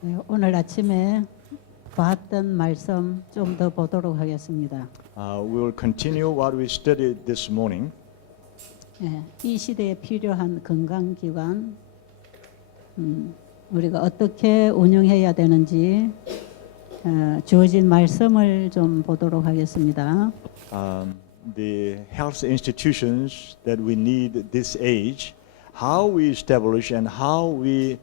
네, 오늘 아침에 봤던 말씀 좀 더 보도록 하겠습니다. We will continue what we studied this morning. 네, 이 시대에 필요한 건강기관, 우리가 어떻게 운영해야 되는지 주어진 말씀을 좀 보도록 하겠습니다. The health institutions that we need this age, how we establish and how we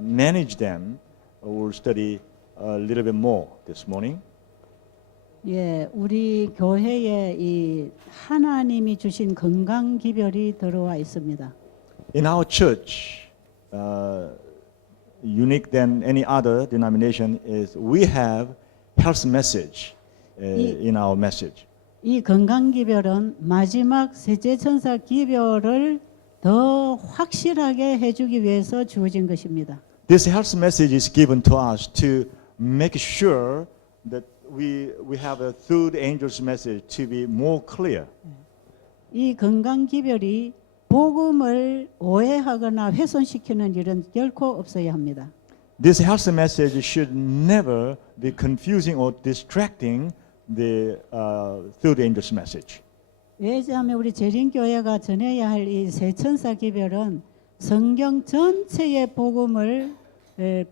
manage them, we'll study a little bit more this morning. 예, 우리 교회에 이 하나님이 주신 건강 기별이 들어와 있습니다. In our church, unique than any other denomination is we have health message in our message. 이 건강 기별은 마지막 셋째 천사 기별을 더 확실하게 해주기 위해서 주어진 것입니다. This health message is given to us to make sure that we have a third angel's message to be more clear. 이 건강 기별이 복음을 오해하거나 훼손시키는 일은 결코 없어야 합니다. This health message should never be confusing or distracting the third angel's message. 왜냐하면 우리 재림교회가 전해야 할 이 세천사 기별은 성경 전체의 복음을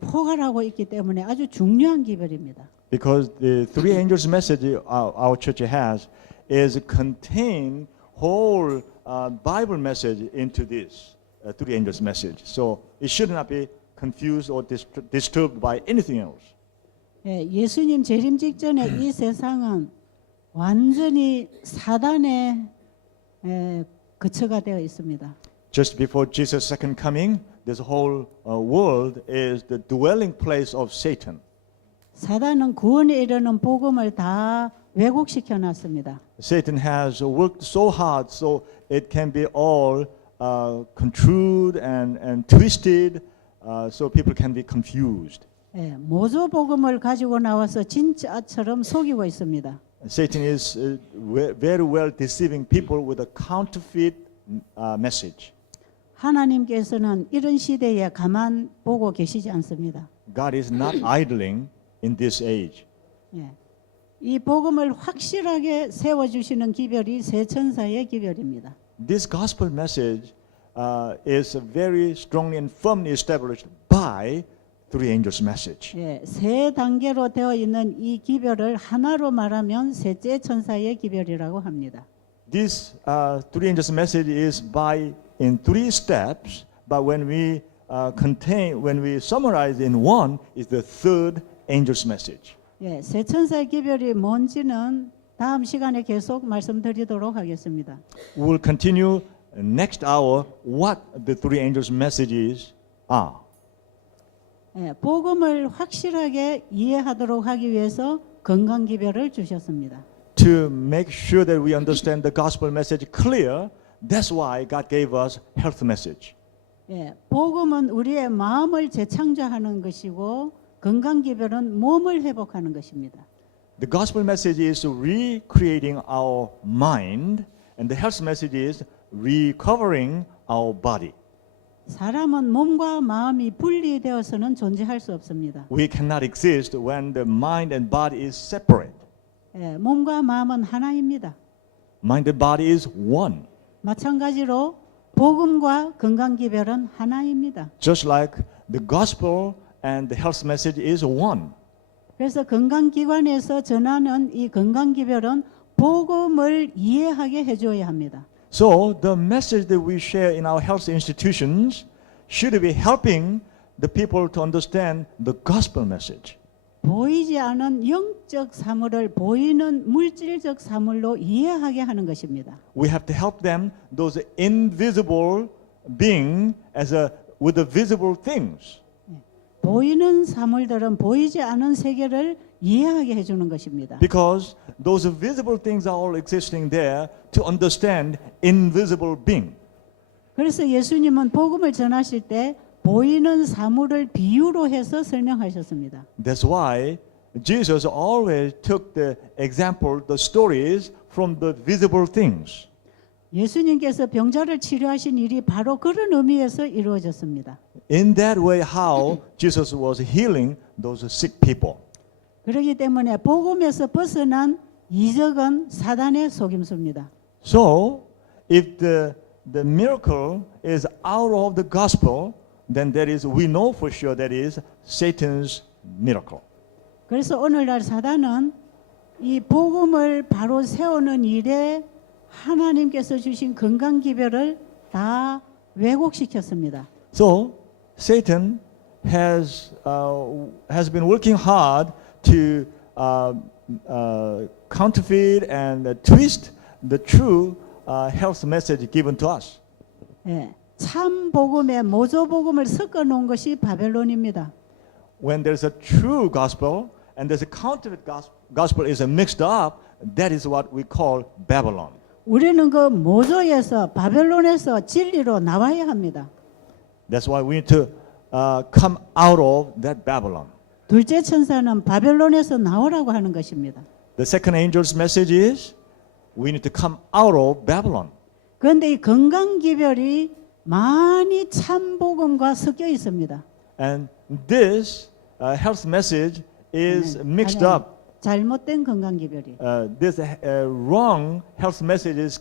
포괄하고 있기 때문에 아주 중요한 기별입니다. Because the three angels' message our church has is contain whole Bible message into this three angels' message. So it should not be confused or disturbed by anything else. 예수님 재림 직전에 이 세상은 완전히 사단의 거처가 되어 있습니다. Just before Jesus' second coming, this whole world is the dwelling place of Satan. 사단은 구원에 이르는 복음을 다 왜곡시켜 놨습니다. Satan has worked so hard so it can be all construed and twisted, so people can be confused. 모조 복음을 가지고 나와서 진짜처럼 속이고 있습니다. Satan is very well deceiving people with a counterfeit message. 하나님께서는 이런 시대에 가만 보고 계시지 않습니다. God is not idling in this age. 이 복음을 확실하게 세워주시는 기별이 세 천사의 기별입니다. This gospel message is very strongly and firmly established by three angels' message. 세 단계로 되어 있는 이 기별을 하나로 말하면 셋째 천사의 기별이라고 합니다. This three angels' message is in three steps, but when we summarize in one, is the third angel's message. 세 천사의 기별이 뭔지는 다음 시간에 계속 말씀드리도록 하겠습니다. We will continue next hour what the three angels' messages are. 복음을 확실하게 이해하도록 하기 위해서 건강 기별을 주셨습니다. To make sure that we understand the gospel message clear, that's why God gave us health message. 복음은 우리의 마음을 재창조하는 것이고 건강 기별은 몸을 회복하는 것입니다. The gospel message is recreating our mind, and the health message is recovering our body. 사람은 몸과 마음이 분리되어서는 존재할 수 없습니다. We cannot exist when the mind and body is separate. 몸과 마음은 하나입니다. Mind and body is one. 마찬가지로 복음과 건강 기별은 하나입니다. Just like the gospel and the health message is one. 그래서 건강기관에서 전하는 이 건강 기별은 복음을 이해하게 해줘야 합니다. So the message that we share in our health institutions should be helping the people to understand the gospel message. 보이지 않은 영적 사물을 보이는 물질적 사물로 이해하게 하는 것입니다. We have to help them, those invisible being, with the visible things. 보이는 사물들은 보이지 않은 세계를 이해하게 해주는 것입니다. Because those visible things are all existing there to understand invisible being. 그래서 예수님은 복음을 전하실 때 보이는 사물을 비유로 해서 설명하셨습니다. That's why Jesus always took the example, the stories from the visible things. 예수님께서 병자를 치료하신 일이 바로 그런 의미에서 이루어졌습니다. in that way how Jesus was healing those sick people. 그렇기 때문에 복음에서 벗어난 이적은 사단의 속임수입니다. So, if the miracle is out of the gospel, then we know for sure that is Satan's miracle. 그래서 오늘날 사단은 이 복음을 바로 세우는 일에 하나님께서 주신 건강 기별을 다 왜곡시켰습니다. So, Satan has been working hard to counterfeit and twist the true health message given to us. 예, 참 복음에 모조 복음을 섞어 놓은 것이 바벨론입니다. When there's a true gospel and there's a counterfeit gospel is mixed up, that is what we call Babylon. 우리는 그 모조에서 바벨론에서 진리로 나와야 합니다. That's why we need to come out of that Babylon. 둘째 천사는 바벨론에서 나오라고 하는 것입니다. The second angel's message is we need to come out of Babylon. 그런데 이 건강 기별이 많이 참 복음과 섞여 있습니다. And this health message is mixed 아니, up. 잘못된 건강 기별이. This wrong health message is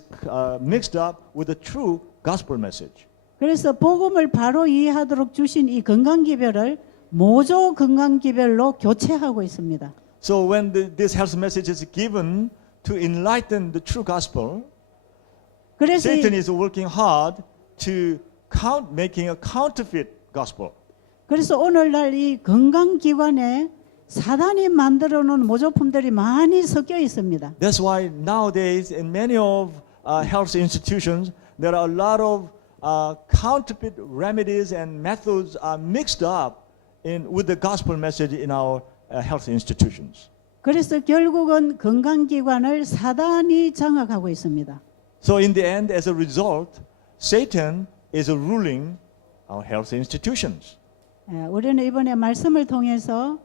mixed up with the true gospel message. 그래서 복음을 바로 이해하도록 주신 이 건강 기별을 모조 건강 기별로 교체하고 있습니다. So when this health message is given to enlighten the true gospel, 그래서 Satan is working hard to making a counterfeit gospel. 그래서 오늘날 이 건강 기관에 사단이 만들어 놓은 모조품들이 많이 섞여 있습니다. That's why nowadays in many of health institutions there are a lot of counterfeit remedies and methods are mixed up with the gospel message in our health institutions. 그래서 결국은 건강 기관을 사단이 장악하고 있습니다. So in the end, as a result, Satan is ruling our health institutions. 우리는 이번에 말씀을 통해서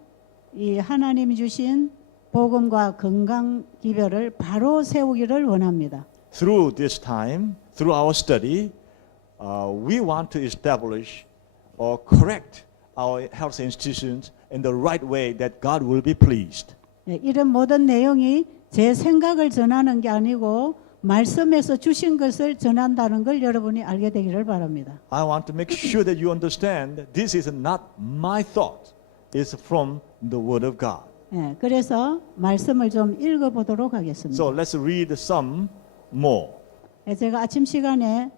이 하나님이 주신 복음과 건강 기별을 바로 세우기를 원합니다. Through this time, through our study, we want to establish or correct our health institutions in the right way that God will be pleased. 이런 모든 내용이 제 생각을 전하는 게 아니고 말씀에서 주신 것을 전한다는 걸 여러분이 알게 되기를 바랍니다. I want to make sure that you understand this is not my thought. It's from the Word of God. 그래서 말씀을 좀 읽어보도록 하겠습니다. So let's read some more. 제가 아침 시간에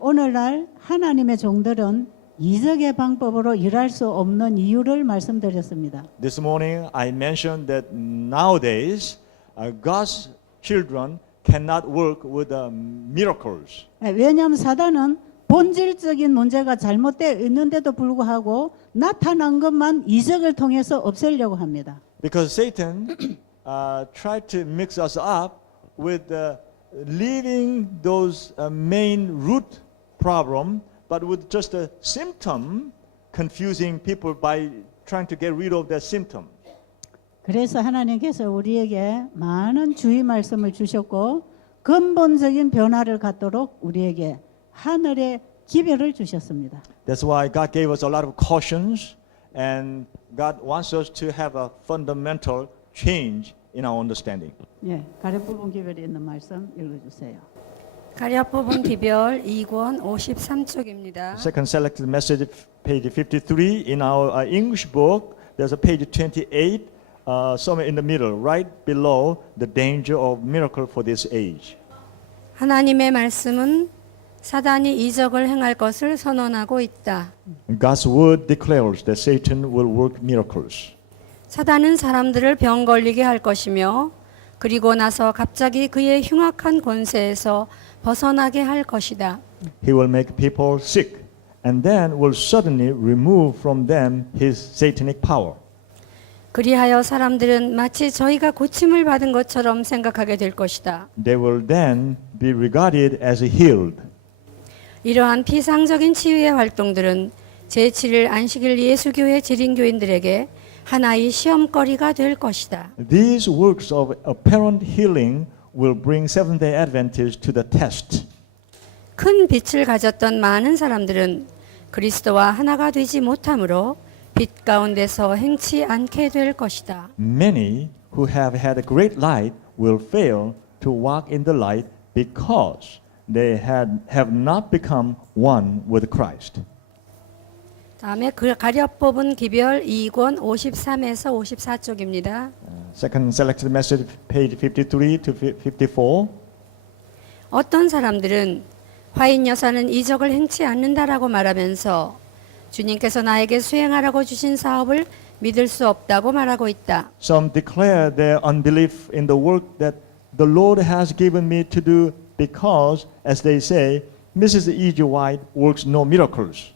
오늘날 하나님의 종들은 이적의 방법으로 일할 수 없는 이유를 말씀드렸습니다. This morning I mentioned that nowadays God's children cannot work with miracles. 왜냐하면 사단은 본질적인 문제가 잘못되어 있는데도 불구하고 나타난 것만 이적을 통해서 없애려고 합니다. Because Satan tried to mix us up with leaving those main root problem, but with just a symptom, confusing people by trying to get rid of that symptom. 그래서 하나님께서 우리에게 많은 주의 말씀을 주셨고 근본적인 변화를 갖도록 우리에게 하늘의 기별을 주셨습니다. That's why God gave us a lot of cautions, and God wants us to have a fundamental change in our understanding. 가렙 부분 기별이 있는 말씀 읽어주세요. 가랴 뽑은 기별 2권 53쪽입니다. Second selected message, page 53 in our English book. There's a page 28, somewhere in the middle, right below the danger of miracle for this age. 하나님의 말씀은 사단이 이적을 행할 것을 선언하고 있다. God's word declares that Satan will work miracles. 사단은 사람들을 병 걸리게 할 것이며 그리고 나서 갑자기 그의 흉악한 권세에서 벗어나게 할 것이다. He will make people sick and then will suddenly remove from them his satanic power. 그리하여 사람들은 마치 저희가 고침을 받은 것처럼 생각하게 될 것이다. They will then be regarded as healed. 이러한 비상적인 치유의 활동들은 제7일 안식일 예수교회 지린교인들에게 하나의 시험거리가 될 것이다. These works of apparent healing will bring Seventh-day Adventists to the test. 큰 빛을 가졌던 많은 사람들은 그리스도와 하나가 되지 못함으로 빛 가운데서 행치 않게 될 것이다. Many who have had a great light will fail to walk in the light because they have not become one with Christ. 다음에 그 가려 뽑은 기별 2권 53에서 54쪽입니다. Second selected message, page 53 to 54. 어떤 사람들은 화인 여사는 이적을 행치 않는다라고 말하면서 주님께서 나에게 수행하라고 주신 사업을 믿을 수 없다고 말하고 있다. Some declare their unbelief in the work that the Lord has given me to do because, as they say, Mrs. E.G. White works no miracles.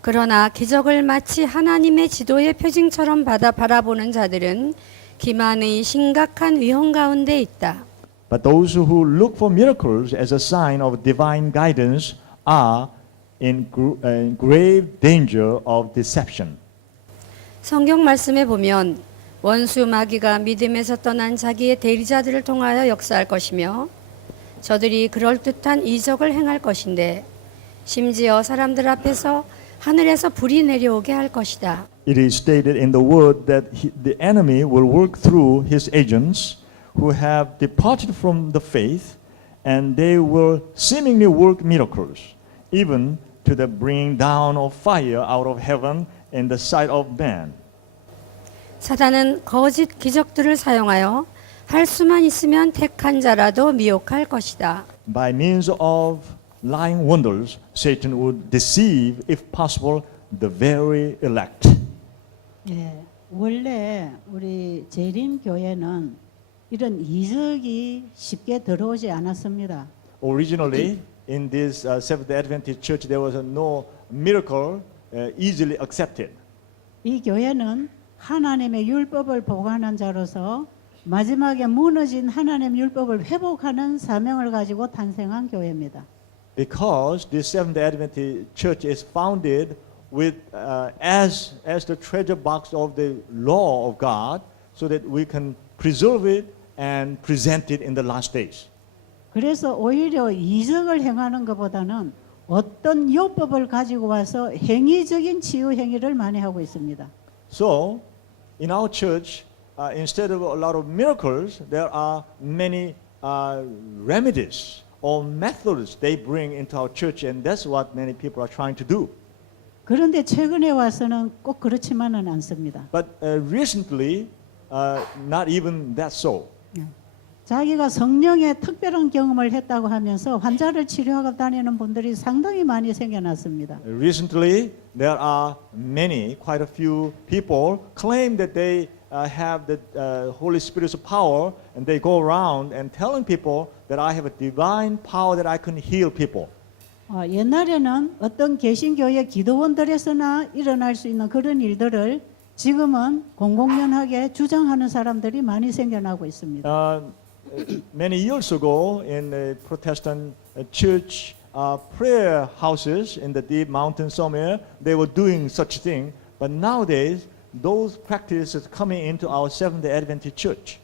그러나 기적을 마치 하나님의 지도의 표징처럼 바라보는 자들은 기만의 심각한 위험 가운데 있다. But those who look for miracles as a sign of divine guidance are in grave danger of deception. 성경 말씀에 보면 원수 마귀가 믿음에서 떠난 자기의 대리자들을 통하여 역사할 것이며 저들이 그럴듯한 이적을 행할 것인데 심지어 사람들 앞에서 하늘에서 불이 내려오게 할 것이다. It is stated in the word that the enemy will work through his agents who have departed from the faith, and they will seemingly work miracles, even to the bringing down of fire out of heaven in the sight of man. 사단은 거짓 기적들을 사용하여 할 수만 있으면 택한 자라도 미혹할 것이다. By means of lying wonders, Satan would deceive, if possible, the very elect. 예, 원래 우리 재림 교회는 이런 이적이 쉽게 들어오지 않았습니다. Originally, in this Seventh Adventist Church, there was no miracle easily accepted. 이 교회는 하나님의 율법을 보관하는 자로서 마지막에 무너진 하나님의 율법을 회복하는 사명을 가지고 탄생한 교회입니다. Because this Seventh Adventist Church is founded with as the treasure box of the law of God, so that we can preserve it and present it in the last days. 그래서 오히려 이적을 행하는 것보다는 어떤 율법을 가지고 와서 행위적인 치유 행위를 많이 하고 있습니다. So, in our church, instead of a lot of miracles, there are many remedies or methods they bring into our church, and that's what many people are trying to do. 그런데 최근에 와서는 꼭 그렇지만은 않습니다. But recently, not even that so. 자기가 성령의 특별한 경험을 했다고 하면서 환자를 치료하고 다니는 분들이 상당히 많이 생겨났습니다. Recently, there are many, quite a few people claim that they have the Holy Spirit's power, and they go around and telling people that I have a divine power that I can heal people. 옛날에는 어떤 개신교의 기도원들에서나 일어날 수 있는 그런 일들을 지금은 공공연하게 주장하는 사람들이 많이 생겨나고 있습니다. Many years ago, in the Protestant church prayer houses in the deep mountain somewhere, they were doing such thing. But nowadays, those practices coming into our Seventh Adventist Church.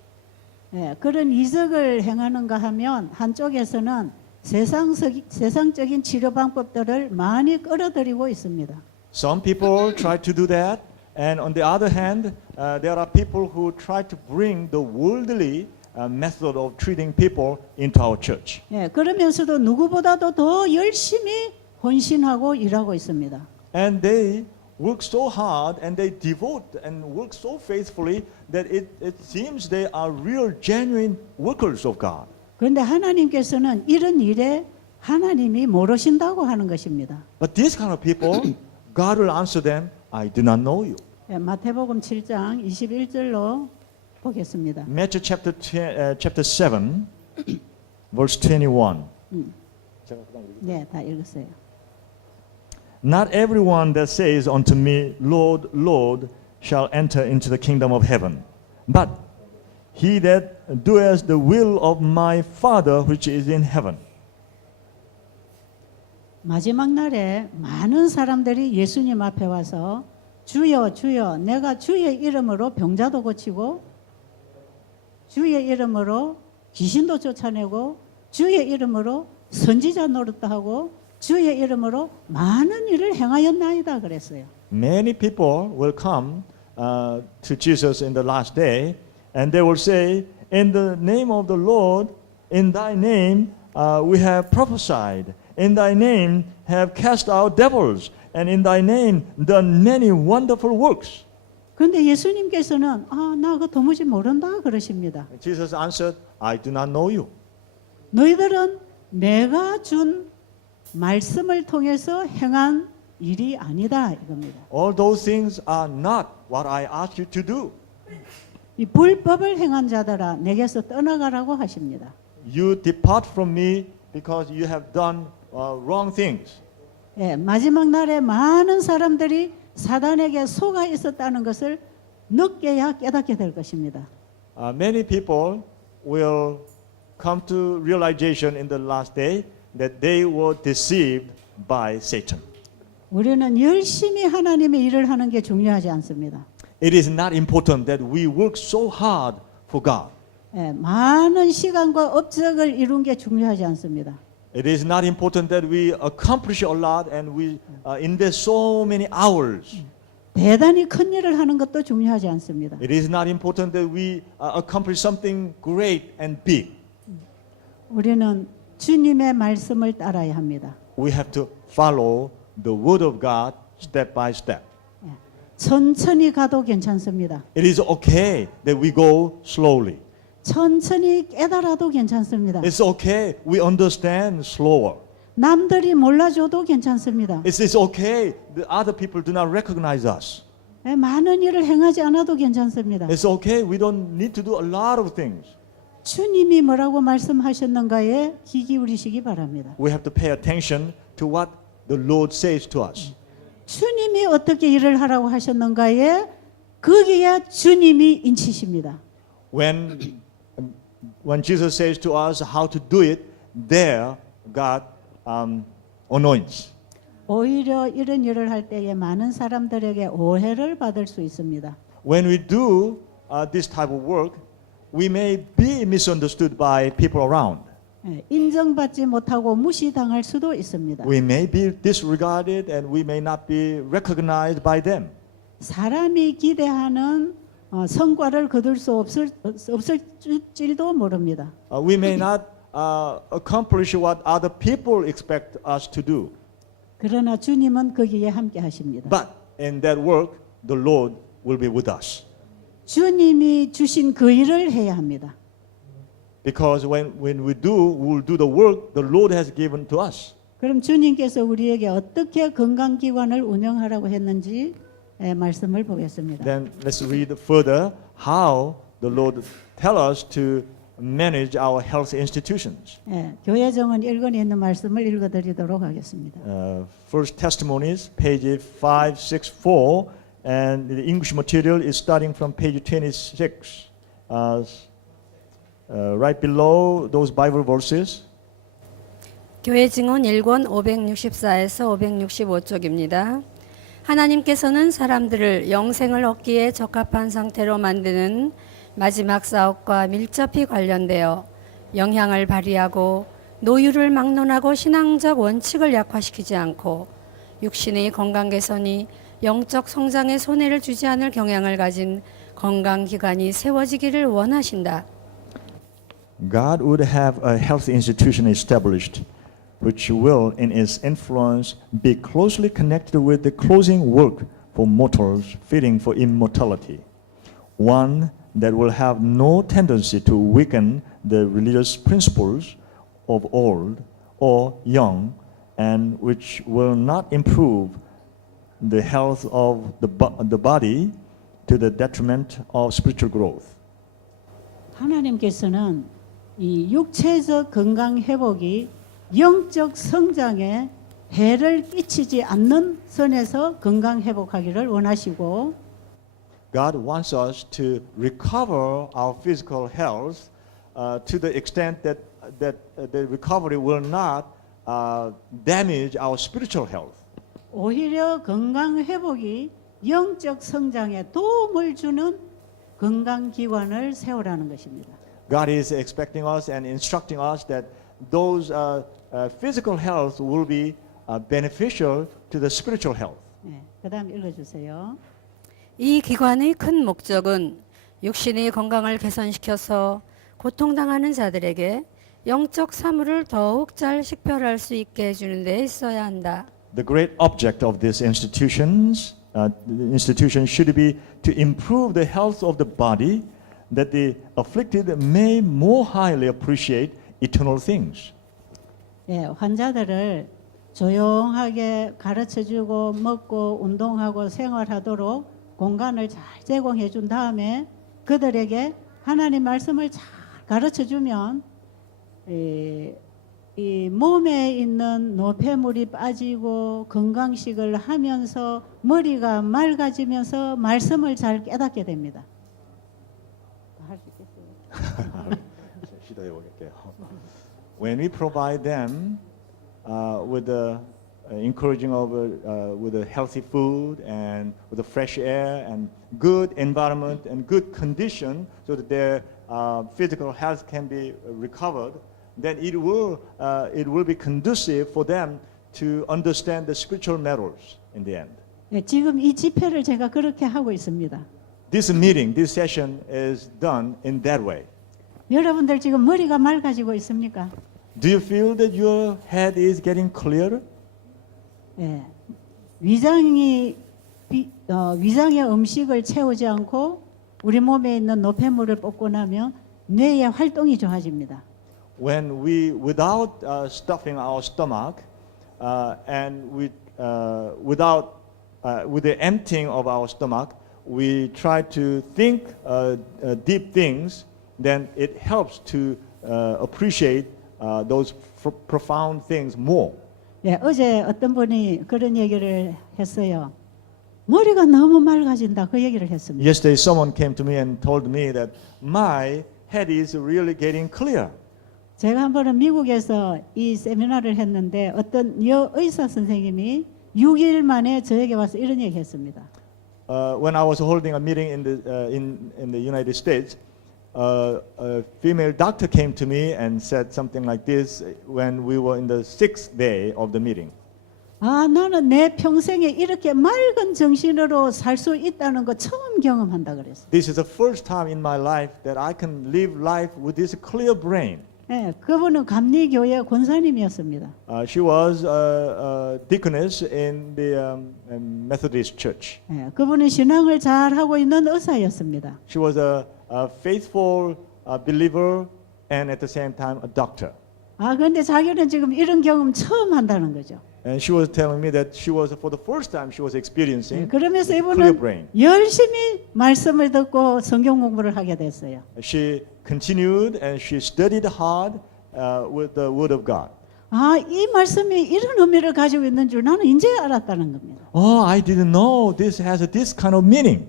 예, 그런 이적을 행하는가 하면 한쪽에서는 세상적인 치료 방법들을 많이 끌어들이고 있습니다. Some people try to do that, and on the other hand, there are people who try to bring the worldly method of treating people into our church. 예, 그러면서도 누구보다도 더 열심히 헌신하고 일하고 있습니다. And they work so hard and they devote and work so faithfully that it seems they are real, genuine workers of God. 그런데 하나님께서는 이런 일에 하나님이 모르신다고 하는 것입니다. But these kind of people, God will answer them, I do not know you. 예, 마태복음 7장 21절로 보겠습니다. Matthew chapter 7, verse 21. 네, 다 읽었어요. Not everyone that says unto me, Lord, Lord, shall enter into the kingdom of heaven, but he that doeth the will of my Father which is in heaven. 마지막 날에 많은 사람들이 예수님 앞에 와서 주여 주여 내가 주의 이름으로 병자도 고치고 주의 이름으로 귀신도 쫓아내고 주의 이름으로 선지자 노릇도 하고 주의 이름으로 많은 일을 행하였나이다 그랬어요. Many people will come to Jesus in the last day, and they will say, "In the name of the Lord, in Thy name we have prophesied. In Thy name have cast out devils, and in Thy name done many wonderful works." 그런데 예수님께서는 나 그거 도무지 모른다 그러십니다. Jesus answered, "I do not know you." 너희들은 내가 준 말씀을 통해서 행한 일이 아니다 이겁니다. All those things are not what I asked you to do. 이 불법을 행한 자들아 내게서 떠나가라고 하십니다. You depart from me because you have done wrong things. 예, 마지막 날에 많은 사람들이 사단에게 속아 있었다는 것을 늦게야 깨닫게 될 것입니다. Many people will come to realization in the last day that they were deceived by Satan. 우리는 열심히 하나님의 일을 하는 게 중요하지 않습니다. It is not important that we work so hard for God. 예, 많은 시간과 업적을 이룬 게 중요하지 않습니다. It is not important that we accomplish a lot and we invest so many hours. 대단히 큰 일을 하는 것도 중요하지 않습니다. It is not important that we accomplish something great and big. 우리는 주님의 말씀을 따라야 합니다. We have to follow the word of God step by step. 예, 천천히 가도 괜찮습니다. It is okay that we go slowly. 천천히 깨달아도 괜찮습니다. It's okay we understand slower. 남들이 몰라줘도 괜찮습니다. It's okay that other people do not recognize us. 예, 많은 일을 행하지 않아도 괜찮습니다. It's okay we don't need to do a lot of things. 주님이 뭐라고 말씀하셨는가에 귀 기울이시기 바랍니다. We have to pay attention to what the Lord says to us. 주님이 어떻게 일을 하라고 하셨는가에 거기에 주님이 인치십니다. When Jesus says to us how to do it, there God anoints. 오히려 이런 일을 할 때에 많은 사람들에게 오해를 받을 수 있습니다. When we do this type of work, we may be misunderstood by people around. 예, 인정받지 못하고 무시당할 수도 있습니다. We may be disregarded and we may not be recognized by them. 사람이 기대하는 성과를 거둘 수 없을지도 모릅니다. We may not accomplish what other people expect us to do. 그러나 주님은 거기에 함께 하십니다. But in that work, the Lord will be with us. 주님이 주신 그 일을 해야 합니다. Because when we will do the work the Lord has given to us. 그럼 주님께서 우리에게 어떻게 건강기관을 운영하라고 했는지 말씀을 보겠습니다. Then let's read further how the Lord tell us to manage our health institutions. 교회 정원 1권에 있는 말씀을 읽어드리도록 하겠습니다. First Testimonies, page 564, and the English material is starting from page 26. Right below those Bible verses. 교회 증언 1권 564에서 565쪽입니다. 하나님께서는 사람들을 영생을 얻기에 적합한 상태로 만드는 마지막 사업과 밀접히 관련되어 영향을 발휘하고 노율을 막론하고 신앙적 원칙을 약화시키지 않고 육신의 건강 개선이 영적 성장에 손해를 주지 않을 경향을 가진 건강기관이 세워지기를 원하신다. God would have a health institution established which will in its influence be closely connected with the closing work for mortals fitting for immortality. One that will have no tendency to weaken the religious principles of old or young and which will not improve the health of the body to the detriment of spiritual growth. 하나님께서는 이 육체적 건강 회복이 영적 성장에 해를 끼치지 않는 선에서 건강 회복하기를 원하시고 God wants us to recover our physical health to the extent that the recovery will not damage our spiritual health. 오히려 건강 회복이 영적 성장에 도움을 주는 건강 기관을 세우라는 것입니다. God is expecting us and instructing us that those physical health will be beneficial to the spiritual health. 네, 그다음 읽어주세요. 이 기관의 큰 목적은 육신의 건강을 개선시켜서 고통당하는 자들에게 영적 사물을 더욱 잘 식별할 수 있게 해주는 데 있어야 한다. The great object of these institutions, the institution should be to improve the health of the body, that the afflicted may more highly appreciate eternal things. 예, 환자들을 조용하게 가르쳐주고 먹고 운동하고 생활하도록 공간을 잘 제공해 준 다음에 그들에게 하나님 말씀을 잘 가르쳐주면 이 몸에 있는 노폐물이 빠지고 건강식을 하면서 머리가 맑아지면서 말씀을 잘 깨닫게 됩니다. 할 수 있겠어요? 시도해 보겠게요. When we provide them with the encouraging of with a healthy food and with the fresh air and good environment and good condition, so that their physical health can be recovered, then it will be conducive for them to understand the spiritual matters in the end. 예, 지금 이 집회를 제가 그렇게 하고 있습니다. This meeting, this session is done in that way. 여러분들 지금 머리가 맑아지고 있습니까? Do you feel that your head is getting clearer? 예, 위장의 음식을 채우지 않고 우리 몸에 있는 노폐물을 뽑고 나면 뇌의 활동이 좋아집니다. When we, without stuffing our stomach and with the emptying of our stomach, we try to think deep things, then it helps to appreciate those profound things more. 예, 어제 어떤 분이 그런 얘기를 했어요. 머리가 너무 맑아진다 그 얘기를 했습니다. Yesterday, someone came to me and told me that my head is really getting clear. 제가 한 번은 미국에서 이 세미나를 했는데 어떤 의사 선생님이 6일 만에 저에게 와서 이런 얘기 했습니다. When I was holding a meeting in the United States, a female doctor came to me and said something like this when we were in the 6th day of the meeting. 아, 나는 내 평생에 이렇게 맑은 정신으로 살 수 있다는 거 처음 경험한다 그랬어요. This is the first time in my life that I can live life with this clear brain. 예, 그분은 감리교회 권사님이었습니다. She was a deaconess in the Methodist Church. 예, 그분은 신앙을 잘 하고 있는 의사였습니다. She was a faithful believer and at the same time a doctor. 아, 그런데 자기는 지금 이런 경험 처음 한다는 거죠. And she was telling me that she was, for the first time, she was experiencing 그러면서 clear 이분은 brain. 열심히 말씀을 듣고 성경 공부를 하게 됐어요. She continued and she studied hard with the Word of God. 아, 이 말씀이 이런 의미를 가지고 있는 줄 나는 이제 알았다는 겁니다. Oh, I didn't know this has this kind of meaning.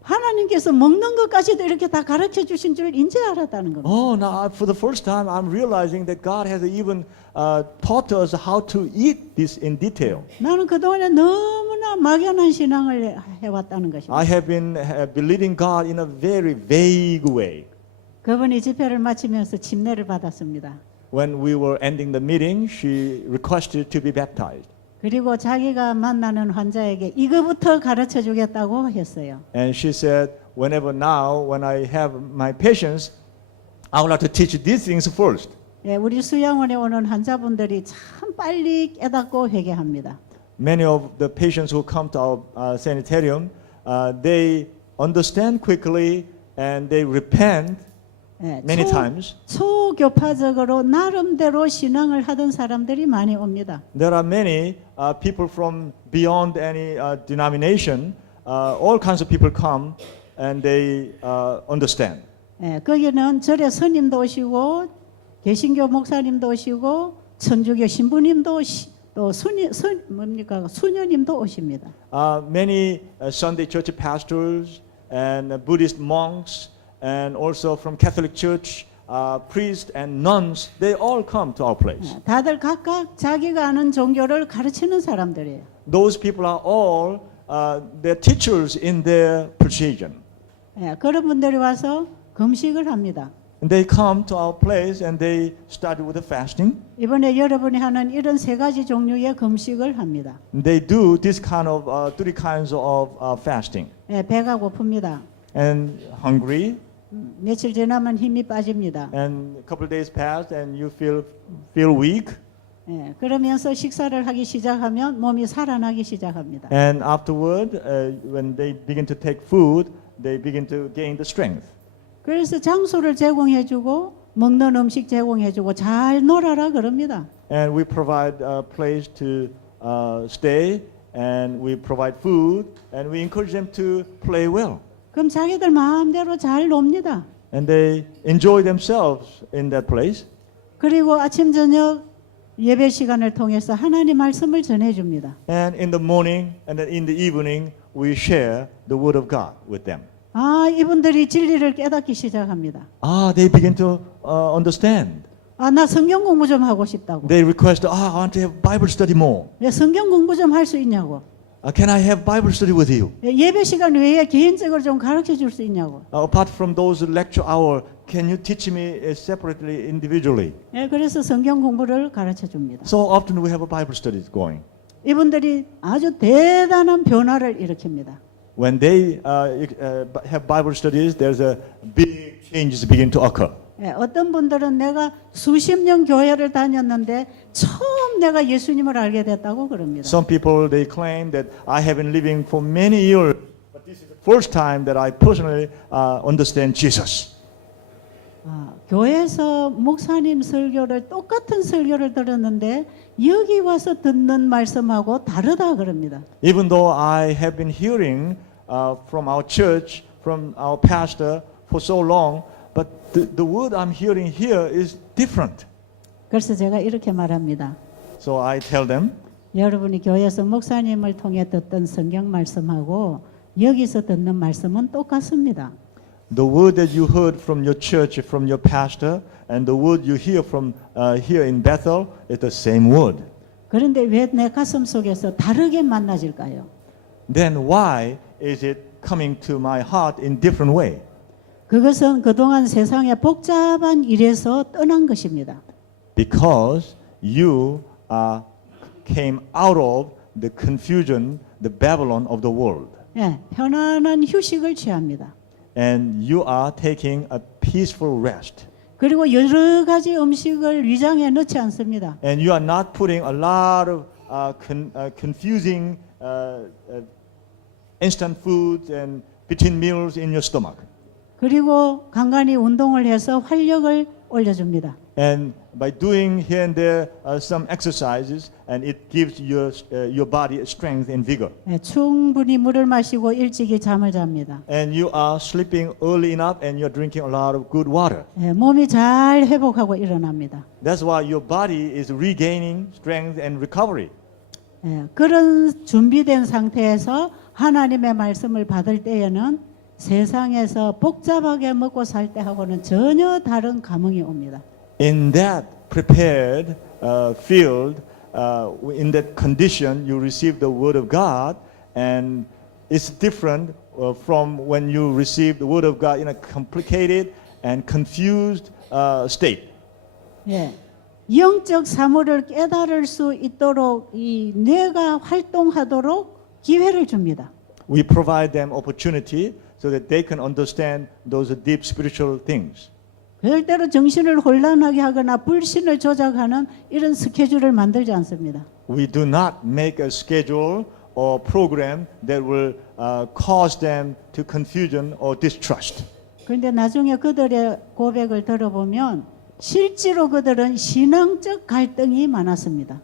하나님께서 먹는 것까지도 이렇게 다 가르쳐 주신 줄 이제 알았다는 겁니다. Oh, now for the first time, I'm realizing that God has even taught us how to eat this in detail. 나는 그동안에 너무나 막연한 신앙을 해왔다는 것입니다. I have been believing God in a very vague way. 그분이 집회를 마치면서 침례를 받았습니다. When we were ending the meeting, she requested to be baptized. 그리고 자기가 만나는 환자에게 이거부터 가르쳐 주겠다고 했어요. And she said, whenever now, when I have my patients, I would like to teach these things first. 예, 우리 수양원에 오는 환자분들이 참 빨리 깨닫고 회개합니다. Many of the patients who come to our sanitarium, they understand quickly and they repent 예, many times. 초교파적으로 나름대로 신앙을 하던 사람들이 많이 옵니다. There are many people from beyond any denomination. All kinds of people come and they understand. 예, 거기는 절에 스님도 오시고 개신교 목사님도 오시고 천주교 신부님도 또 수녀님도 오십니다. Many Sunday church pastors and Buddhist monks and also from Catholic Church, priests and nuns, they all come to our place. 예, 다들 각각 자기가 아는 종교를 가르치는 사람들이에요. Those people are all they're teachers in their precision. 예, 그런 분들이 와서 금식을 합니다. And they come to our place and they started with the fasting. 이번에 여러분이 하는 이런 세 가지 종류의 금식을 합니다. And they do this kind of three kinds of fasting. 예, 배가 고픕니다. And hungry, 며칠 지나면 힘이 빠집니다. and a couple of days passed and you feel weak. 예, 그러면서 식사를 하기 시작하면 몸이 살아나기 시작합니다. And afterward, when they begin to take food, they begin to gain the strength. 그래서 장소를 제공해주고 먹는 음식 제공해주고 잘 놀아라 그럽니다. And we provide a place to stay, and we provide food, and we encourage them to play well. 그럼 자기들 마음대로 잘 놉니다. And they enjoy themselves in that place. 그리고 아침 저녁 예배 시간을 통해서 하나님 말씀을 전해줍니다. And in the morning and then in the evening, we share the word of God with them. 아, 이분들이 진리를 깨닫기 시작합니다. They begin to understand. 아, 나 성경 공부 좀 하고 싶다고. They request, I want to have Bible study more. 네, 성경 공부 좀 할 수 있냐고. Can I have Bible study with you? 예배 시간 외에 개인적으로 좀 가르쳐 줄 수 있냐고. Apart from those lecture hour, can you teach me separately, individually? 예, 그래서 성경 공부를 가르쳐 줍니다. So often we have a Bible study going. 이분들이 아주 대단한 변화를 일으킵니다. When they have Bible studies, there's a big changes begin to occur. 예, 어떤 분들은 내가 수십 년 교회를 다녔는데 처음 내가 예수님을 알게 됐다고 그럽니다. Some people they claim that I have been living for many years, but this is the first time that I personally understand Jesus. 아, 교회에서 목사님 설교를 똑같은 설교를 들었는데 여기 와서 듣는 말씀하고 다르다 그럽니다. Even though I have been hearing from our church, from our pastor for so long, but the word I'm hearing here is different. 그래서 제가 이렇게 말합니다. So I tell them, 여러분이 교회에서 목사님을 통해 듣던 성경 말씀하고 여기서 듣는 말씀은 똑같습니다. the word that you heard from your church, from your pastor, and the word you hear from here in Bethel is the same word. 그런데 왜 내 가슴 속에서 다르게 만나질까요? Then why is it coming to my heart in different way? 그것은 그동안 세상의 복잡한 일에서 떠난 것입니다. Because you came out of the confusion, the Babylon of the world. 예, 편안한 휴식을 취합니다. And you are taking a peaceful rest. 그리고 여러 가지 음식을 위장에 넣지 않습니다. And you are not putting a lot of confusing instant foods and between meals in your stomach. 그리고 간간히 운동을 해서 활력을 올려줍니다. And by doing here and there some exercises, and it gives your body strength and vigor. 예, 충분히 물을 마시고 일찍이 잠을 잡니다. And you are sleeping early enough, and you're drinking a lot of good water. 예, 몸이 잘 회복하고 일어납니다. That's why your body is regaining strength and recovery. 예, 그런 준비된 상태에서 하나님의 말씀을 받을 때에는 세상에서 복잡하게 먹고 살 때하고는 전혀 다른 감흥이 옵니다. In that prepared field, in that condition, you receive the word of God, and it's different from when you receive the word of God in a complicated and confused state. 예, 영적 사물을 깨달을 수 있도록 이 뇌가 활동하도록 기회를 줍니다. We provide them opportunity so that they can understand those deep spiritual things. 그럴 때로 정신을 혼란하게 하거나 불신을 조작하는 이런 스케줄을 만들지 않습니다. We do not make a schedule or program that will cause them to confusion or distrust. 그런데 나중에 그들의 고백을 들어보면 실제로 그들은 신앙적 갈등이 많았습니다.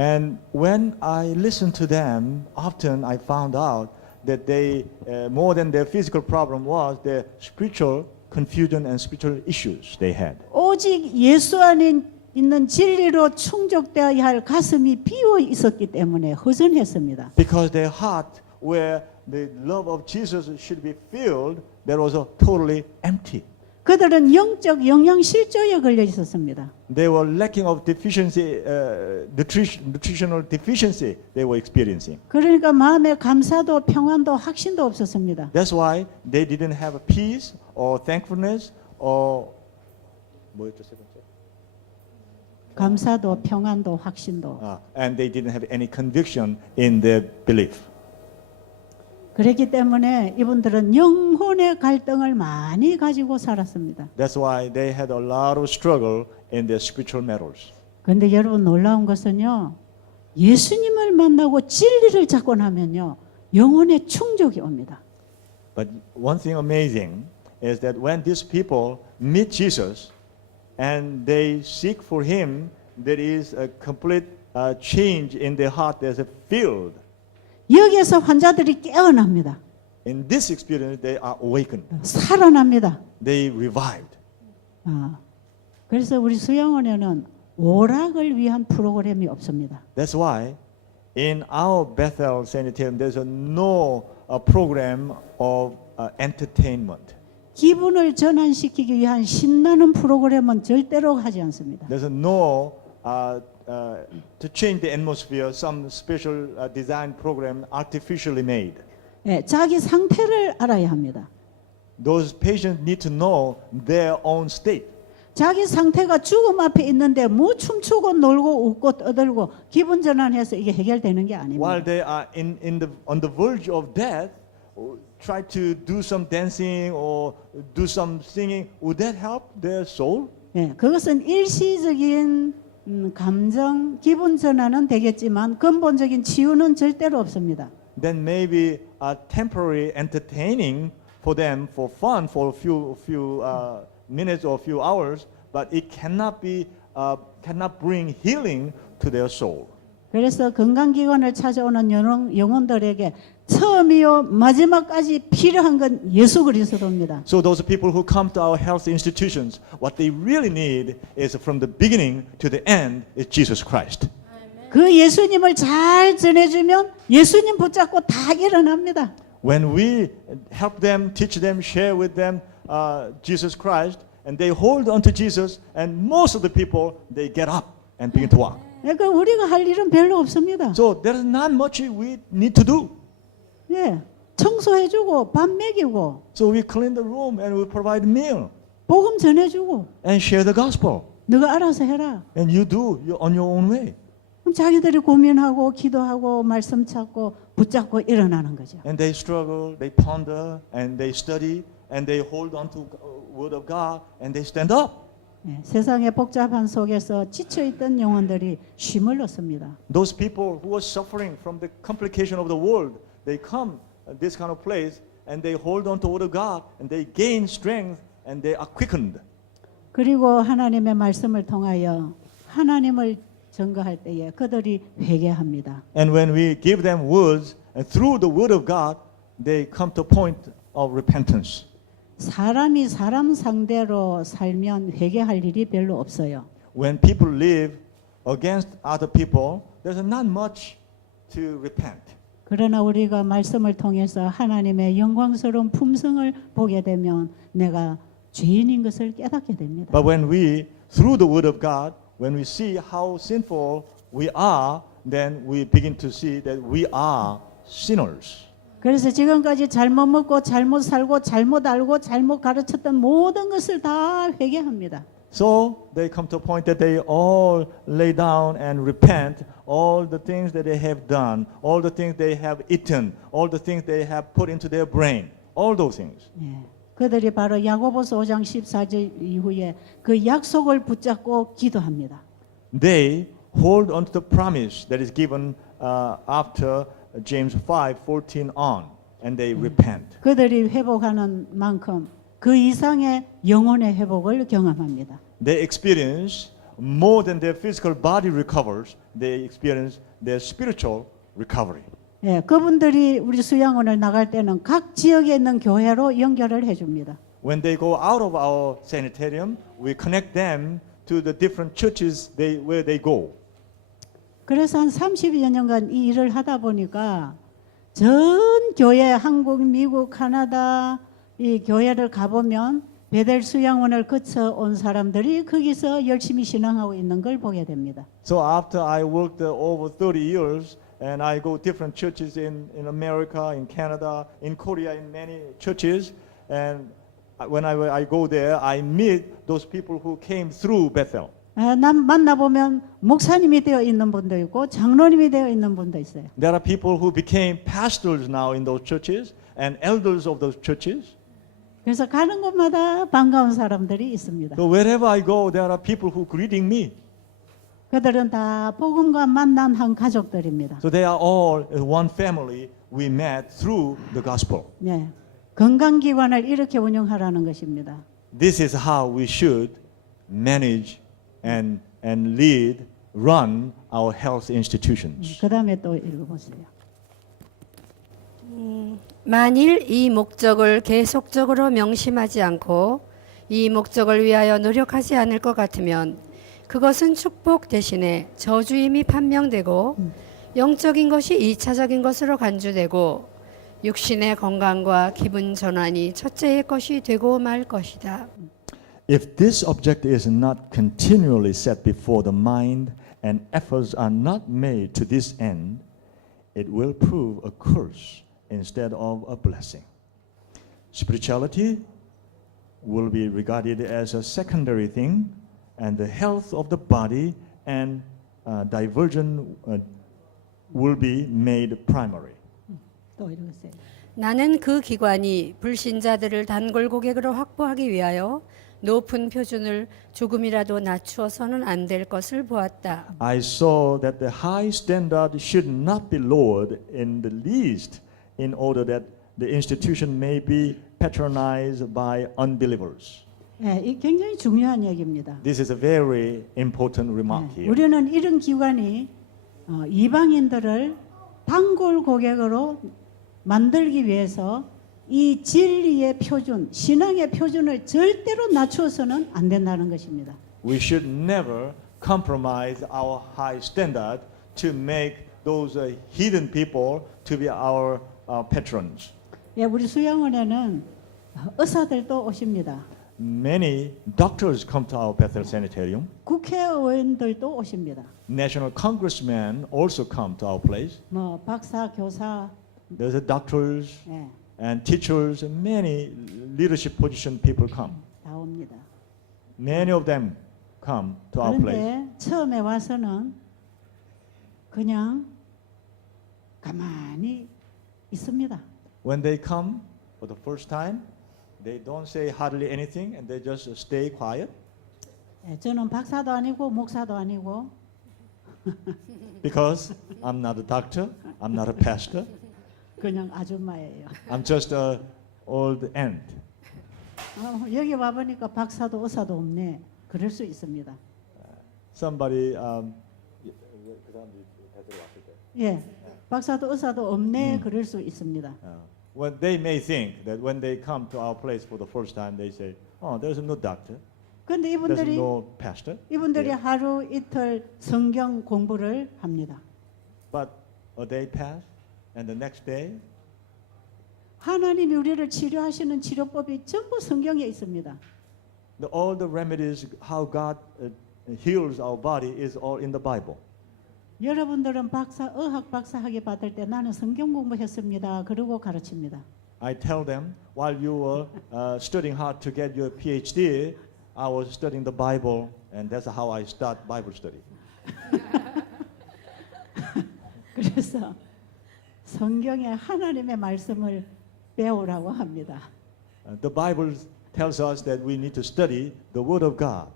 And when I listened to them, often I found out that they, more than their physical problem, was their spiritual confusion and spiritual issues they had. 오직 예수 안에 있는 진리로 충족되어야 할 가슴이 비어 있었기 때문에 허전했습니다. Because their heart, where the love of Jesus should be filled, that was totally empty. 그들은 영적 영양 실조에 걸려 있었습니다. They were lacking of deficiency, nutritional deficiency they were experiencing. 그러니까 마음에 감사도 평안도 확신도 없었습니다. That's why they didn't have a peace or thankfulness or 뭐였죠 세 번째? 감사도, 평안도, 확신도. And they didn't have any conviction in their belief. 그렇기 때문에 이분들은 영혼의 갈등을 많이 가지고 살았습니다. That's why they had a lot of struggle in their spiritual matters. 그런데 여러분 놀라운 것은요. 예수님을 만나고 진리를 잡고 나면요. 영혼의 충족이 옵니다. But one thing amazing is that when these people meet Jesus and they seek for him, there is a complete change in their heart. There's a field. 여기에서 환자들이 깨어납니다. In this experience, they are awakened. 살아납니다. They revived. 그래서 우리 수양원에는 오락을 위한 프로그램이 없습니다. That's why in our Bethel Sanitarium, there's no program of entertainment. 기분을 전환시키기 위한 신나는 프로그램은 절대로 하지 않습니다. There's no to change the atmosphere, some special design program artificially made. 예, 자기 상태를 알아야 합니다. Those patients need to know their own state. 자기 상태가 죽음 앞에 있는데 뭐 춤추고 놀고 웃고 떠들고 기분 전환해서 이게 해결되는 게 아닙니다. While they are on the verge of death, try to do some dancing or do some singing. Would that help their soul? 예, 그것은 일시적인 감정, 기분 전환은 되겠지만 근본적인 치유는 절대로 없습니다. Then maybe temporary entertaining for them for fun for a few minutes or few hours, but it cannot bring healing to their soul. 그래서 건강기관을 찾아오는 영혼들에게 처음이요 마지막까지 필요한 건 예수 그리스도입니다. So those people who come to our health institutions, what they really need is from the beginning to the end is Jesus Christ. 그 예수님을 잘 전해주면 예수님 붙잡고 다 일어납니다. When we help them, teach them, share with them Jesus Christ, and they hold on to Jesus, and most of the people they get up and begin to walk. 그러니까 우리가 할 일은 별로 없습니다. So there is not much we need to do. 예, 청소해주고 밥 먹이고 So we clean the room and we provide meal 복음 전해주고 and share the gospel, 너가 알아서 해라. and you do on your own way. 그럼 자기들이 고민하고 기도하고 말씀 찾고 붙잡고 일어나는 거죠. And they struggle, they ponder, and they study, and they hold on to word of God, and they stand up. 예, 세상의 복잡한 속에서 지쳐있던 영혼들이 쉼을 얻습니다. Those people who are suffering from the complication of the world, they come this kind of place, and they hold on to word of God, and they gain strength, and they are quickened. 그리고 하나님의 말씀을 통하여 하나님을 증거할 때에 그들이 회개합니다. And when we give them words, and through the word of God, they come to a point of repentance. 사람이 사람 상대로 살면 회개할 일이 별로 없어요. When people live against other people, there's not much to repent. 그러나 우리가 말씀을 통해서 하나님의 영광스러운 품성을 보게 되면 내가 죄인인 것을 깨닫게 됩니다. But when we, through the word of God, when we see how sinful we are, then we begin to see that we are sinners. 그래서 지금까지 잘못 먹고 잘못 살고 잘못 알고 잘못 가르쳤던 모든 것을 다 회개합니다. So they come to a point that they all lay down and repent all the things that they have done, all the things they have eaten, all the things they have put into their brain, all those things. 예, 그들이 바로 야고보서 5장 14절 이후에 그 약속을 붙잡고 기도합니다. They hold on to the promise that is given after James 5:14 on, and they repent. 그들이 회복하는 만큼 그 이상의 영혼의 회복을 경험합니다. They experience more than their physical body recovers. They experience their spiritual recovery. 예, 그분들이 우리 수양원을 나갈 때는 각 지역에 있는 교회로 연결을 해줍니다. When they go out of our sanitarium, we connect them to the different churches where they go. 그래서 한 30여 년간 이 일을 하다 보니까 전 교회, 한국, 미국, 카나다 이 교회를 가보면 베델 수양원을 거쳐 온 사람들이 거기서 열심히 신앙하고 있는 걸 보게 됩니다. So after I worked over 30 years, and I go different churches in America, in Canada, in Korea, in many churches, and when I go there, I meet those people who came through Bethel. 남 만나보면 목사님이 되어 있는 분도 있고 장로님이 되어 있는 분도 있어요. There are people who became pastors now in those churches and elders of those churches. 그래서 가는 곳마다 반가운 사람들이 있습니다. So wherever I go, there are people who greeting me. 그들은 다 복음과 만난 한 가족들입니다. So they are all one family we met through the gospel. 네, 건강기관을 이렇게 운영하라는 것입니다. This is how we should manage and lead, run our health institutions. 그 다음에 또 읽어보세요. 만일 이 목적을 계속적으로 명심하지 않고 이 목적을 위하여 노력하지 않을 것 같으면 그것은 축복 대신에 저주임이 판명되고 영적인 것이 2차적인 것으로 간주되고 육신의 건강과 기분 전환이 첫째의 것이 되고 말 것이다. If this object is not continually set before the mind and efforts are not made to this end, it will prove a curse instead of a blessing. Spirituality will be regarded as a secondary thing, and the health of the body and diversion will be made primary. 또 읽으세요. 나는 그 기관이 불신자들을 단골 고객으로 확보하기 위하여 높은 표준을 조금이라도 낮추어서는 안 될 것을 보았다. I saw that the high standard should not be lowered in the least in order that the institution may be patronized by unbelievers. 네, 이 굉장히 중요한 얘기입니다. This is a very important remark 네, here. 우리는 이런 기관이 이방인들을 단골 고객으로 만들기 위해서 이 진리의 표준, 신앙의 표준을 절대로 낮추어서는 안 된다는 것입니다. We should never compromise our high standard to make those hidden people to be our patrons. 예, 우리 수양원에는 의사들도 오십니다. Many doctors come to our Bethel Sanitarium. 국회의원들도 오십니다. National congressmen also come to our place. 뭐 박사, 교사, There's doctors 예, and teachers, and many leadership position people come. 다 옵니다. Many of them come to our place. 그런데 처음에 와서는 그냥 가만히 있습니다. When they come for the first time, they don't say hardly anything and they just stay quiet 예, 저는 박사도 아니고 목사도 아니고 because I'm not a doctor, I'm not a pastor, 그냥 아줌마예요. I'm just an old aunt. 여기 와 보니까 박사도 의사도 없네. 그럴 수 있습니다. Somebody 예, 박사도 의사도 없네. 그럴 수 있습니다. when they may think that when they come to our place for the first time, they say, "Oh, there's no doctor, 그런데 there's 이분들이 no pastor." 이분들이 Yeah. 하루 이틀 성경 공부를 합니다. But a day passed, and the next day, 하나님이 우리를 치료하시는 치료법이 전부 성경에 있습니다. all the remedies, how God heals our body, is all in the Bible. 여러분들은 의학 박사 학위 받을 때 나는 성경 공부했습니다. 그러고 가르칩니다. I tell them, while you were studying hard to get your PhD, I was studying the Bible, and that's how I start Bible study. 그래서 성경의 하나님의 말씀을 배우라고 합니다. The Bible tells us that we need to study the Word of God.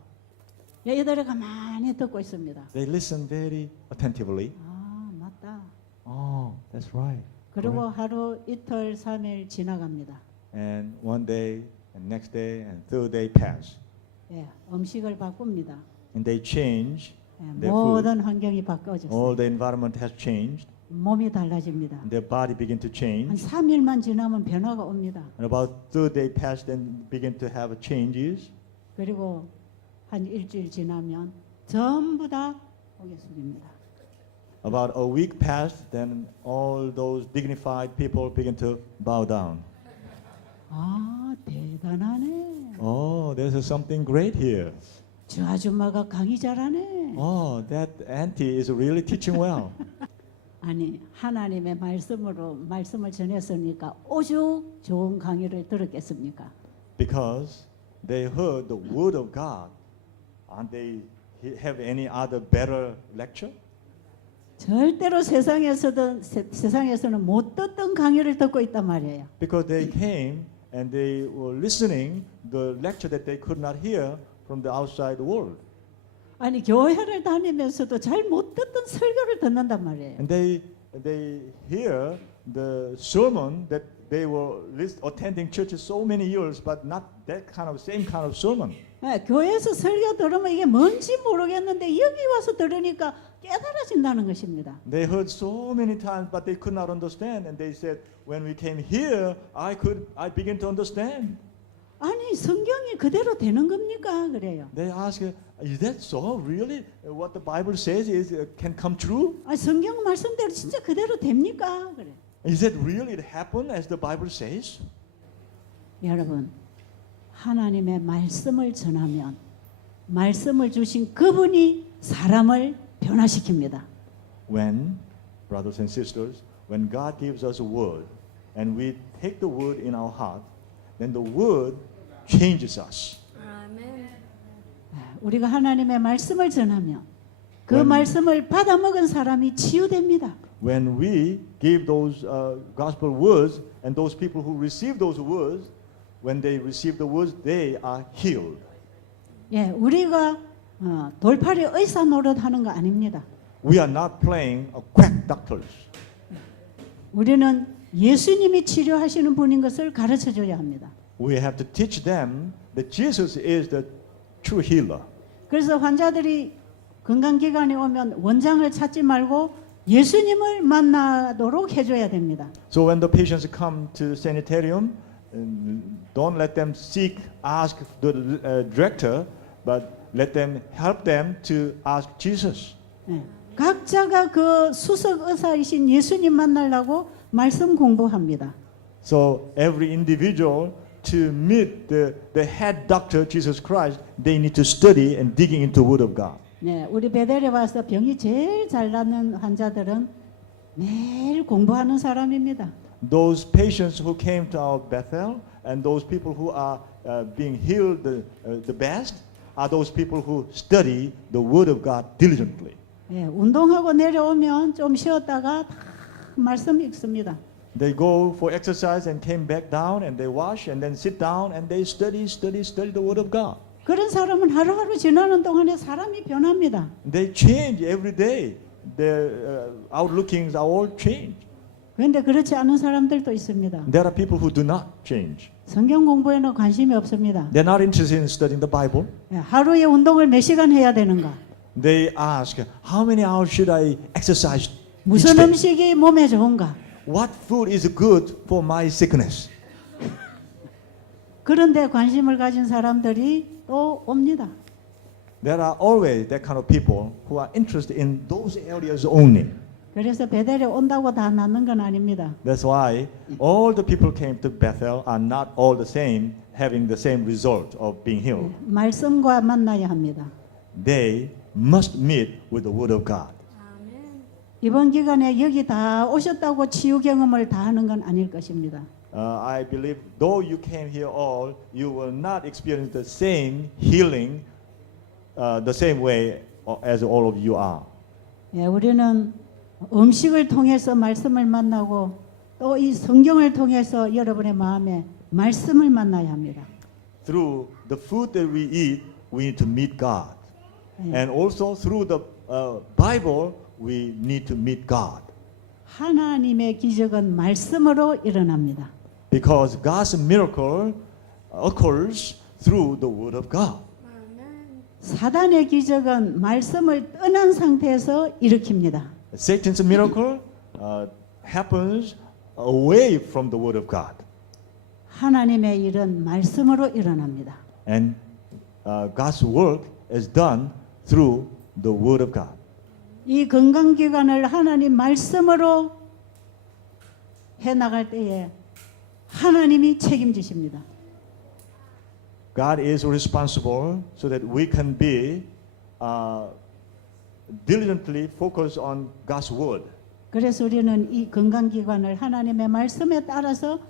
얘들이 가만히 듣고 있습니다. They listen very attentively. 아, 맞다. Oh, that's right. 그리고 하루 이틀 3일 지나갑니다. And one day, and next day, and third day pass. 예, 음식을 바꿉니다. And they change 예, their food. 모든 환경이 바꿔졌어요. All the environment has changed. 몸이 달라집니다. And their body begin to 한 change. 3일만 지나면 변화가 옵니다. And about third day passed, then begin to have changes. 그리고 한 일주일 지나면 전부 다 고개 숙입니다. About a week passed, then all those dignified people begin to bow down. 아, 대단하네. Oh, there's something great here. 저 아줌마가 강의 잘하네. Oh, that auntie is really teaching well. 아니, 하나님의 말씀을 전했으니까 오죽 좋은 강의를 들었겠습니까? because they heard the word of God. Aren't they have any other better lecture? 절대로 세상에서는 못 듣던 강의를 듣고 있단 말이에요. Because they came and they were listening the lecture that they could not hear from the outside world. 아니 교회를 다니면서도 잘 못 듣던 설교를 듣는단 말이에요. And they hear the sermon that they were attending churches so many years, but not that same kind of sermon. 네, 교회에서 설교 들으면 이게 뭔지 모르겠는데 여기 와서 들으니까 깨달아진다는 것입니다. They heard so many times, but they could not understand. And they said, when we came here, I began to understand. 아니 성경이 그대로 되는 겁니까? 그래요. They ask, is that so? Really? What the Bible says can come true? 아, 성경 말씀대로 진짜 그대로 됩니까? 그래. Is that really it happened as the Bible says? 여러분, 하나님의 말씀을 전하면 말씀을 주신 그분이 사람을 변화시킵니다. When, brothers and sisters, when God gives us a word and we take the word in our heart, then the word changes us. 아멘. 우리가 하나님의 말씀을 전하면 그 When- 말씀을 받아먹은 사람이 치유됩니다. When we give those gospel words and those people who receive those words, when they receive the words, they are healed. 예, 우리가 돌팔이 의사 노릇하는 거 아닙니다. We are not playing quack doctors. 우리는 예수님이 치료하시는 분인 것을 가르쳐 줘야 합니다. We have to teach them that Jesus is the true healer. 그래서 환자들이 건강기관에 오면 원장을 찾지 말고 예수님을 만나도록 해줘야 됩니다. So when the patients come to sanitarium, don't let them ask the director, but let them help them to ask Jesus. 예, 각자가 그 수석 의사이신 예수님 만나려고 말씀 공부합니다. So every individual to meet the head doctor, Jesus Christ, they need to study and digging into the Word of God. 네, 우리 베델에 와서 병이 제일 잘 낫는 환자들은 매일 공부하는 사람입니다. Those patients who came to our Bethel and those people who are being healed the best are those people who study the Word of God diligently. 예, 운동하고 내려오면 좀 쉬었다가 다 말씀 읽습니다. They go for exercise and came back down and they wash and then sit down and they study the Word of God. 그런 사람은 하루하루 지나는 동안에 사람이 변합니다. They change every day. Their outlookings are all changed. 그런데 그렇지 않은 사람들도 있습니다. There are people who do not change. 성경 공부에는 관심이 없습니다. They're not interested in studying the Bible. 예, 하루에 운동을 몇 시간 해야 되는가? They ask, how many hours should I exercise each 무슨 day? 음식이 몸에 좋은가? What food is good for my sickness? 그런데 관심을 가진 사람들이 또 옵니다. There are always that kind of people who are interested in those areas only. 그래서 베델에 온다고 다 낫는 건 아닙니다. That's why all the people came to Bethel are not all the same, having the same result of being healed. 말씀과 만나야 합니다. They must meet with the Word of God. 아멘. 이번 기간에 여기 다 오셨다고 치유 경험을 다 하는 건 아닐 것입니다. I believe though you came here all, you will not experience the same healing the same way as all of you are. 예, 우리는 음식을 통해서 말씀을 만나고 또 이 성경을 통해서 여러분의 마음에 말씀을 만나야 합니다. Through the food that we eat, we need to meet God. And also through the Bible, we need to meet God. 하나님의 기적은 말씀으로 일어납니다. Because God's miracle occurs through the Word of God. 아멘. 사단의 기적은 말씀을 떠난 상태에서 일으킵니다. Satan's miracle happens away from the Word of God. 하나님의 일은 말씀으로 일어납니다. And God's work is done through the Word of God. 이 건강기관을 하나님 말씀으로 해나갈 때에 하나님이 책임지십니다. God is responsible so that we can be diligently focused on God's Word. 그래서 우리는 이 건강기관을 하나님의 말씀에 따라서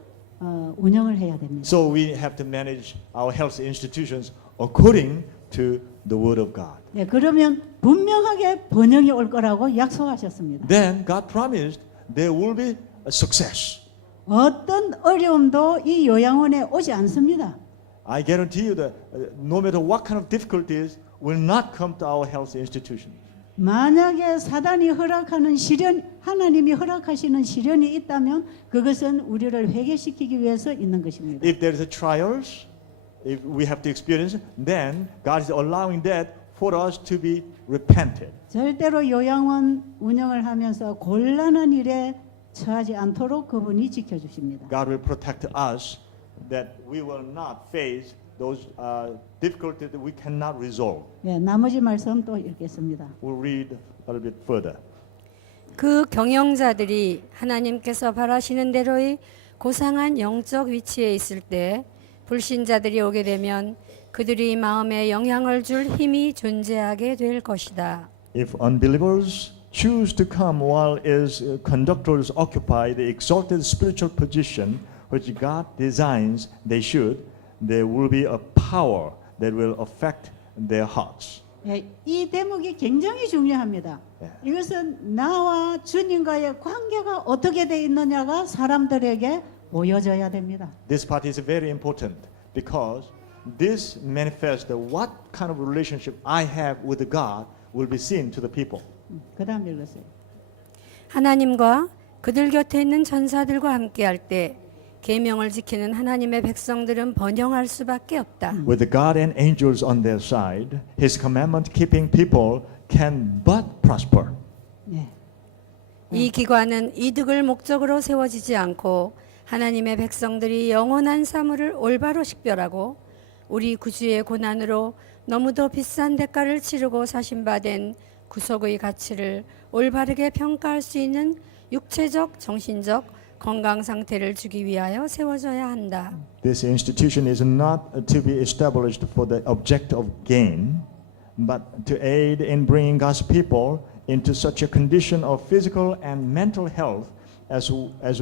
운영을 해야 됩니다. So we have to manage our health institutions according to the Word of God. 네, 그러면 분명하게 번영이 올 거라고 약속하셨습니다. Then God promised there will be a success. 어떤 어려움도 이 요양원에 오지 않습니다. I guarantee you that no matter what kind of difficulties will not come to our health institutions. 만약에 사단이 허락하는 시련, 하나님이 허락하시는 시련이 있다면 그것은 우리를 회개시키기 위해서 있는 것입니다. If there is a trials, if we have to experience, then God is allowing that for us to be repented. 절대로 요양원 운영을 하면서 곤란한 일에 처하지 않도록 그분이 지켜주십니다. God will protect us that we will not face those difficulties that we cannot resolve. 예, 나머지 말씀 또 읽겠습니다. We'll read a little bit further. 그 경영자들이 하나님께서 바라시는 대로의 고상한 영적 위치에 있을 때 불신자들이 오게 되면 그들이 마음에 영향을 줄 힘이 존재하게 될 것이다. If unbelievers choose to come while as conductors occupy the exalted spiritual position which God designs they should, there will be a power that will affect their hearts. 예, 이 대목이 굉장히 중요합니다. 네. 이것은 나와 주님과의 관계가 어떻게 돼 있느냐가 사람들에게 보여져야 됩니다. This part is very important because this manifests what kind of relationship I have with God will be seen to the people. 그다음 읽으세요. 하나님과 그들 곁에 있는 천사들과 함께할 때 계명을 지키는 하나님의 백성들은 번영할 수밖에 없다. With God and angels on their side, His commandment-keeping people can but prosper. 네. 이 기관은 이득을 목적으로 세워지지 않고 하나님의 백성들이 영원한 사물을 올바로 식별하고 우리 구주의 고난으로 너무도 비싼 대가를 치르고 사신받은 구속의 가치를 올바르게 평가할 수 있는 육체적, 정신적 건강 상태를 주기 위하여 세워져야 한다. This institution is not to be established for the object of gain, but to aid in bringing God's people into such a condition of physical and mental health as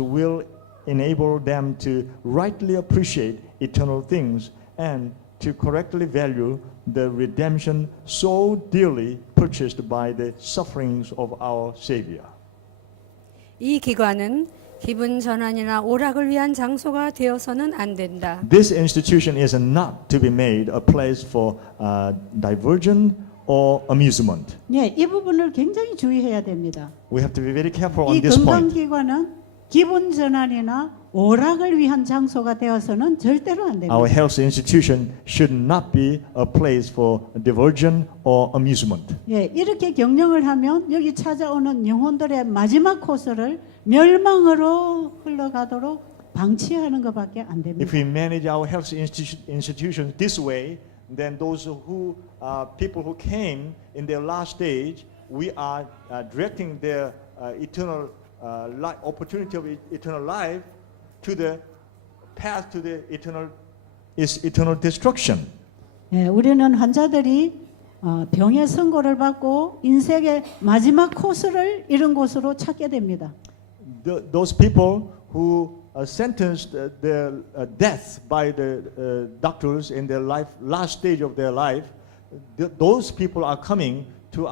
will enable them to rightly appreciate eternal things and to correctly value the redemption so dearly purchased by the sufferings of our Savior. 이 기관은 기분 전환이나 오락을 위한 장소가 되어서는 안 된다. This institution is not to be made a place for diversion or amusement. 네, 이 부분을 굉장히 주의해야 됩니다. We have to be very careful on 이 this point. 건강기관은 기분 전환이나 오락을 위한 장소가 되어서는 절대로 안 됩니다. Our health institution should not be a place for diversion or amusement. 예, 이렇게 경영을 하면 여기 찾아오는 영혼들의 마지막 코스를 멸망으로 흘러가도록 방치하는 것밖에 안 됩니다. If we manage our health institutions this way, then those who people who came in their last stage, we are directing their eternal opportunity of eternal life to the path to the eternal destruction. 예, 우리는 환자들이 병의 선고를 받고 인생의 마지막 코스를 이런 곳으로 찾게 됩니다. Those people who sentenced their death by the doctors in their last stage of their life, those people are coming to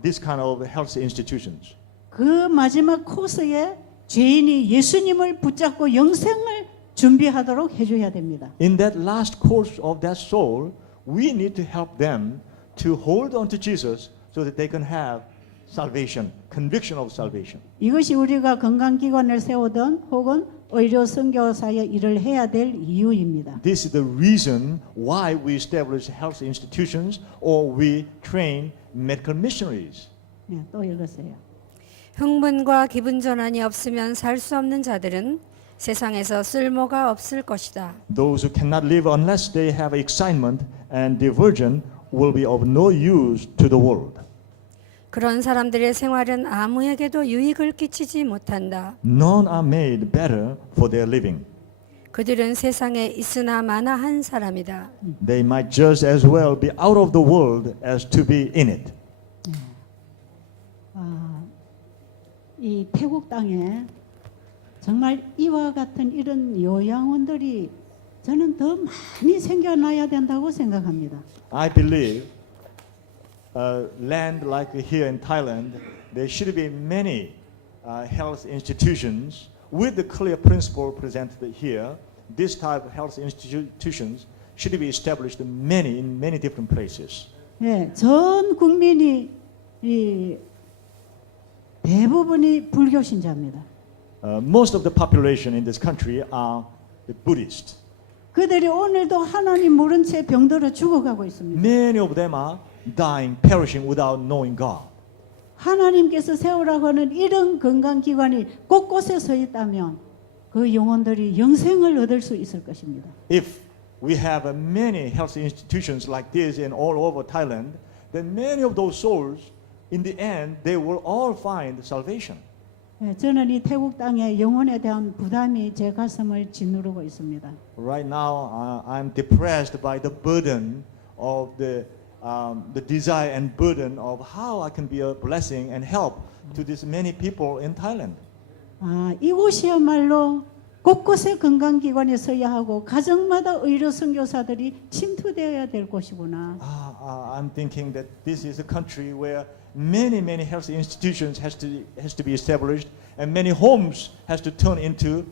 this kind of health institutions. 그 마지막 코스에 죄인이 예수님을 붙잡고 영생을 준비하도록 해줘야 됩니다. In that last course of that soul, we need to help them to hold on to Jesus so that they can have salvation, conviction of salvation. 이것이 우리가 건강기관을 세우든 혹은 의료 선교사의 일을 해야 될 이유입니다. This is the reason why we establish health institutions or we train medical missionaries. 네, 또 읽으세요. 흥분과 기분 전환이 없으면 살 수 없는 자들은 세상에서 쓸모가 없을 것이다. Those who cannot live unless they have excitement and diversion will be of no use to the world. 그런 사람들의 생활은 아무에게도 유익을 끼치지 못한다. None are made better for their living. 그들은 세상에 있으나 마나 한 사람이다. They might just as well be out of the world as to be in it. 이 태국 땅에 정말 이와 같은 이런 요양원들이 저는 더 많이 생겨나야 된다고 생각합니다. I believe land like here in Thailand, there should be many health institutions with the clear principle presented here. This type of health institutions should be established in many different places. 예, 전 국민이 이 대부분이 불교 신자입니다. Most of the population in this country are the Buddhist. 그들이 오늘도 하나님 모른 채 병들어 죽어가고 있습니다. Many of them are dying, perishing without knowing God. 하나님께서 세우라고 하는 이런 건강기관이 곳곳에 서 있다면 그 영혼들이 영생을 얻을 수 있을 것입니다. If we have many health institutions like this in all over Thailand, then many of those souls, in the end, they will all find salvation. 예, 저는 이 태국 땅의 영혼에 대한 부담이 제 가슴을 짓누르고 있습니다. Right now, I'm depressed by the burden of the desire and burden of how I can be a blessing and help to these many people in Thailand. 이곳이야말로 곳곳에 건강기관에 서야 하고 가정마다 의료 선교사들이 침투되어야 될 곳이구나. I'm thinking that this is a country where many health institutions has to be established, and many homes has to turn into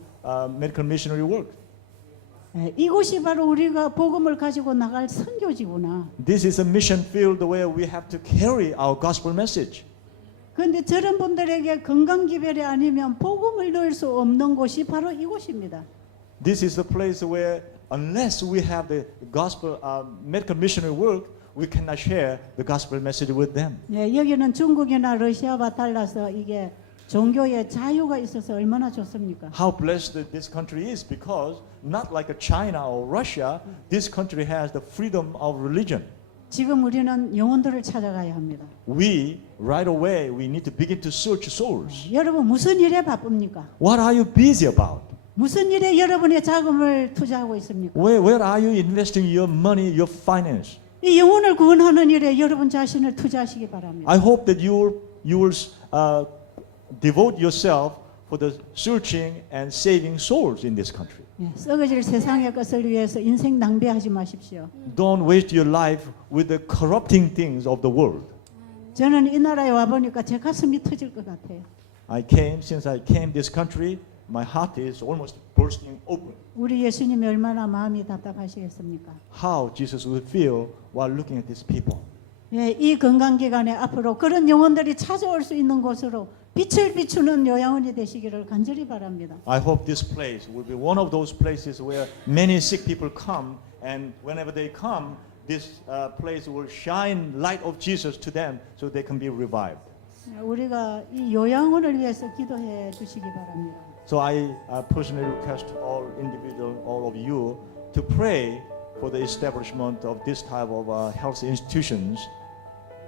medical missionary work. 이곳이 바로 우리가 복음을 가지고 나갈 선교지구나. This is a mission field where we have to carry our gospel message. 그런데 저런 분들에게 건강기별이 아니면 복음을 넣을 수 없는 곳이 바로 이곳입니다. This is the place where unless we have the gospel medical missionary work, we cannot share the gospel message with them. 예, 여기는 중국이나 러시아와 달라서 이게 종교의 자유가 있어서 얼마나 좋습니까? How blessed this country is, because not like China or Russia, this country has the freedom of religion. 지금 우리는 영혼들을 찾아가야 합니다. We right away we need to begin to search souls. 여러분 무슨 일에 바쁩니까? What are you busy about? 무슨 일에 여러분의 자금을 투자하고 있습니까? Where are you investing your money, your finance? 이 영혼을 구원하는 일에 여러분 자신을 투자하시기 바랍니다. I hope that you will devote yourself for the searching and saving souls in this country. 예, 썩어질 세상의 것을 위해서 인생 낭비하지 마십시오. Don't waste your life with the corrupting things of the world. 저는 이 나라에 와 보니까 제 가슴이 터질 것 같아요. Since I came this country, my heart is almost bursting open. 우리 예수님이 얼마나 마음이 답답하시겠습니까? How Jesus will feel while looking at these people. 예, 이 건강기관에 앞으로 그런 영혼들이 찾아올 수 있는 곳으로 빛을 비추는 요양원이 되시기를 간절히 바랍니다. I hope this place will be one of those places where many sick people come, and whenever they come, this place will shine light of Jesus to them so they can be revived. 우리가 이 요양원을 위해서 기도해 주시기 바랍니다. So I personally request all individuals, all of you, to pray for the establishment of this type of health institutions.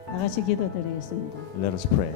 다 같이 기도드리겠습니다. Let us pray.